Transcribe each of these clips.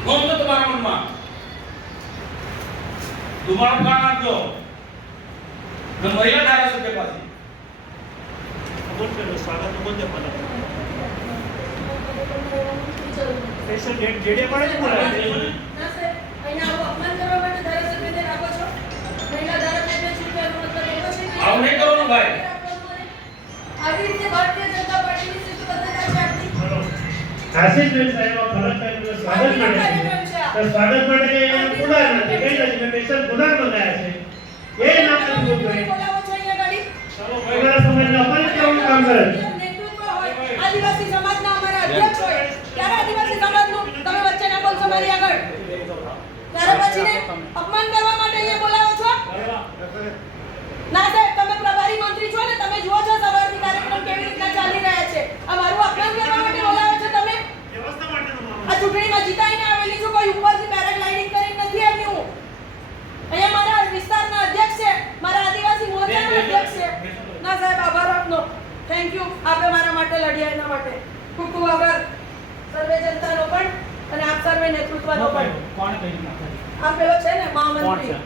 નોંધ લો તમારા મનમાં. તમારો કામ આપજો ને મહિલા ધારાસભ્ય પાસે સ્વાગત બોલજો મને સ્પેશિયલ જેડે પડે છે બોલાવે છે ના સર અહીંયા આવું અપમાન કરવા માટે ધારાસભ્યને રાખો છો મહિલા ધારાસભ્ય છે કે મતલબ એવો છે કે આવું નહીં કરવાનું ભાઈ. આવી રીતે ભારતીય જનતા પાર્ટીની સ્થિતિ બદલાઈ છે આપની આશીષભાઈ સાહેબ ફરજ કરીને સ્વાગત માટે તો સ્વાગત માટે પુનાર નથી કઈ નથી મેં સ્પેશિયલ પુનાર મંગાયા છે એ નામ નથી બોલતો બોલાવો છો અહીંયા ગાડી અમારા સમાજને અપમાનિત કરવાનું કામ કરે છે. નેતૃત્વ હોય આદિવાસી સમાજના અમારા અધ્યક્ષ હોય ત્યારે આદિવાસી સમાજનું તમે વચ્ચે ના બોલશો મારી આગળ ત્યારે પછી ને અપમાન કરવા માટે અહીંયા બોલાવો છો ના સાહેબ તમે પ્રભારી મંત્રી છો ને તમે જુઓ છો સવારથી કાર્યક્રમ કેવી રીતના ચાલી રહ્યા છે અમારું અપમાન કરવા માટે બોલાવો છો તમે વ્યવસ્થા માટેનો મામલો આ ચૂંટણીમાં જીતાઈને આવેલી છું કોઈ ઉપરથી પેરાગ્લાઇડિંગ કરીને નથી આવી હું અહીંયા મારા વિસ્તારના અધ્યક્ષ છે મારા આદિવાસી મોરચાના અધ્યક્ષ છે ના સાહેબ આભાર આપનો થેન્ક યુ આપે મારા માટે લડ્યા એના માટે ખૂબ ખૂબ આભાર સર્વે જનતાનો પણ અને આપ સર્વે નેતૃત્વનો પણ કોણ કહી નાખે આ પેલો છે ને કોણ મહામંત્રી છે?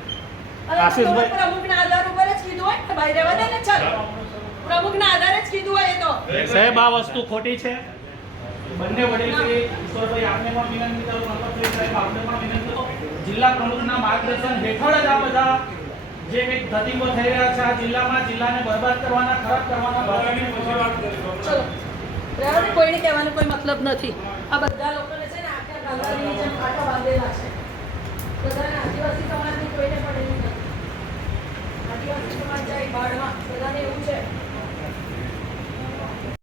અને આશીષભાઈ. પ્રમુખના આધાર ઉપર જ કીધું હોય ને ભાઈ રહેવા દે ને ચાલ પ્રમુખના આધારે જ કીધું હોય એ તો સાહેબ આ વસ્તુ ખોટી છે બંને વડીલશ્રી ઈશ્વરભાઈ આપને પણ વિનંતી કરું નંબર સાહેબ આપને પણ વિનંતી કરું જિલ્લા પ્રમુખના માર્ગદર્શન હેઠળ જ આ બધા જે કંઈક ધતિંગો થઈ રહ્યા છે આ જિલ્લામાં જિલ્લાને બરબાદ કરવાના ખરાબ કરવાના બારાની પછી વાત કરીશું. ચલો રહેવા દે કોઈને કહેવાનો કોઈ મતલબ નથી આ બધા લોકોને છે ને આખા ગાંધારીની જેમ કાંટા બાંધેલા છે બધાને આદિવાસી સમાજની કોઈને પણ એવું નથી આદિવાસી સમાજ જાય બાળમાં બધાને એવું છે